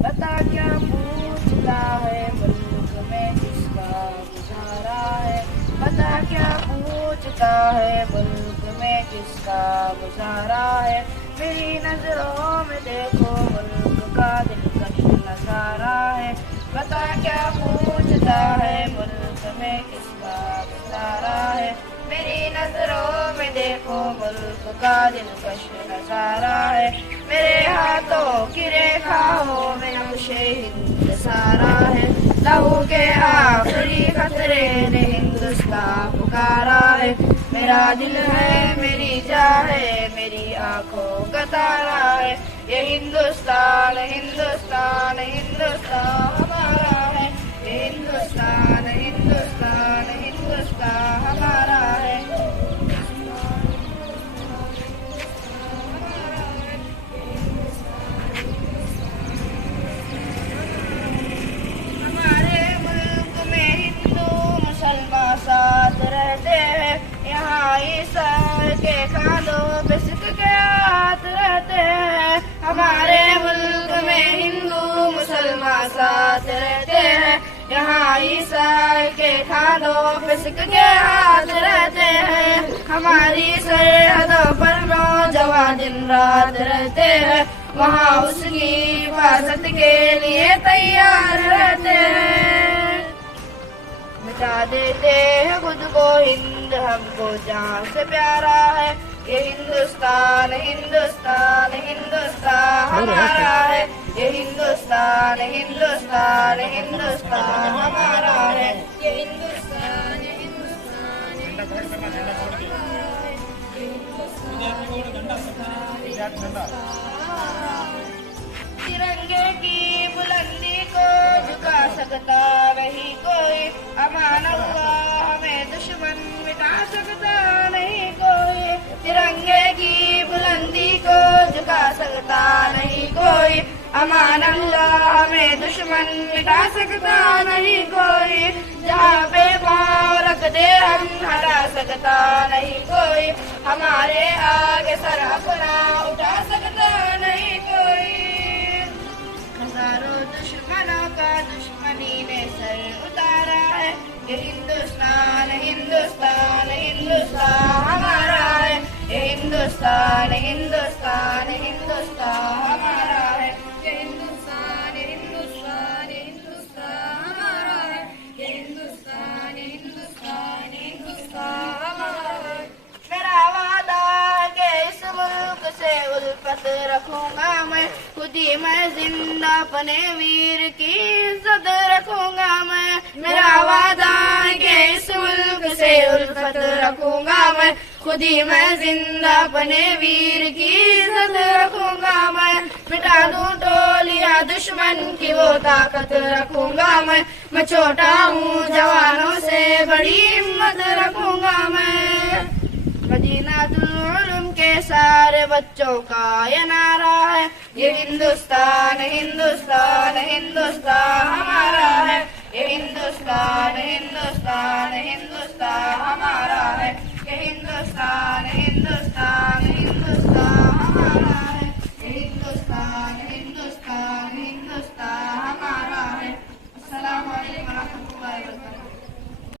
बता क्या पूछता है मुल्क में किसका गुजारा है, बता क्या पूछता है मुल्क में किसका गुजारा है। मेरी नजरों में देखो मुल्क का दिलकश नजारा है, बता क्या पूछता है मुल्क में किसका गुजारा है। मेरी नजरों में देखो मुल्क का दिलकश नजारा है। मेरे हाथों की रेखाओं में नक्शे हिंद सारा है, लहू के आखिरी खतरे ने हिंदुस्तान पुकारा है। मेरा दिल है मेरी जान है मेरी आंखों का तारा है, ये हिंदुस्तान हिंदुस्तान हिंदुस्तान हमारा है। ये हिंदुस्तान हिंदुस्तान हिंदुस्तान हमारा है। हमारे मुल्क में हिंदू मुसलमान साथ रहते हैं, यहाँ ईसाई के खानों पे सिख के हाथ रहते हैं। हमारे मुल्क में हिंदू मुसलमान साथ रहते हैं, यहाँ ईसाई के खानों पे सिख के हाथ रहते हैं। हमारी सरहदों पर नौजवान दिन रात रहते हैं, वहाँ उसकी हिफाजत के लिए तैयार रहते हैं। मिटा देते हैं खुद को हिंद हमको जान से प्यारा है, ये हिंदुस्तान हिंदुस्तान हिंदुस्तान हमारा है। ये हिंदुस्तान हिंदुस्तान हिंदुस्तान हमारा है। ये हिंदुस्तान हिंदुस्तान तिरंगे की बुलंदी को झुका सकता नहीं कोई, अमान अल्लाह हमें दुश्मन मिटा सकता नहीं कोई। तिरंगे की बुलंदी को झुका सकता नहीं कोई, अमान अल्लाह हमें दुश्मन मिटा सकता नहीं कोई। जहाँ पे पाँव रख दे हम हटा सकता नहीं कोई, हमारे आगे सर अपना उठा सकता नहीं कोई। हजारों दुश्मनों का दुश्मनी ने सर उतारा है, ये हिंदुस्तान हिंदुस्तान हिंदुस्तान हमारा है। ये हिंदुस्तान हिंदुस्तान हिंदुस्तान हमारा है। ये हिंदुस्तान हिंदुस्तान हिंदुस्तान हमारा है। ये हिंदुस्तान हिंदुस्तान हिंदुस्तान हमारा है। मेरा वादा के इस मुल्क से उल्फत रखूंगा मैं, खुद ही मैं जिंदा अपने वीर की इज्जत रखूंगा मैं। मेरा वादा के इस मुल्क से उल्फत रखूंगा मैं, खुद ही मैं जिंदा अपने वीर की इज्जत रखूंगा मैं। मिटा दूं टोलियां दुश्मन की वो ताकत रखूंगा मैं छोटा हूँ जवानों से बड़ी हिम्मत रखूंगा मैं। मदीनातुल उलूम के सारे बच्चों का ये नारा है, ये हिंदुस्तान हिंदुस्तान हिंदुस्तान हमारा है। ये हिंदुस्तान हिंदुस्तान हिंदुस्तान हमारा है। ये हिंदुस्तान हिंदुस्तान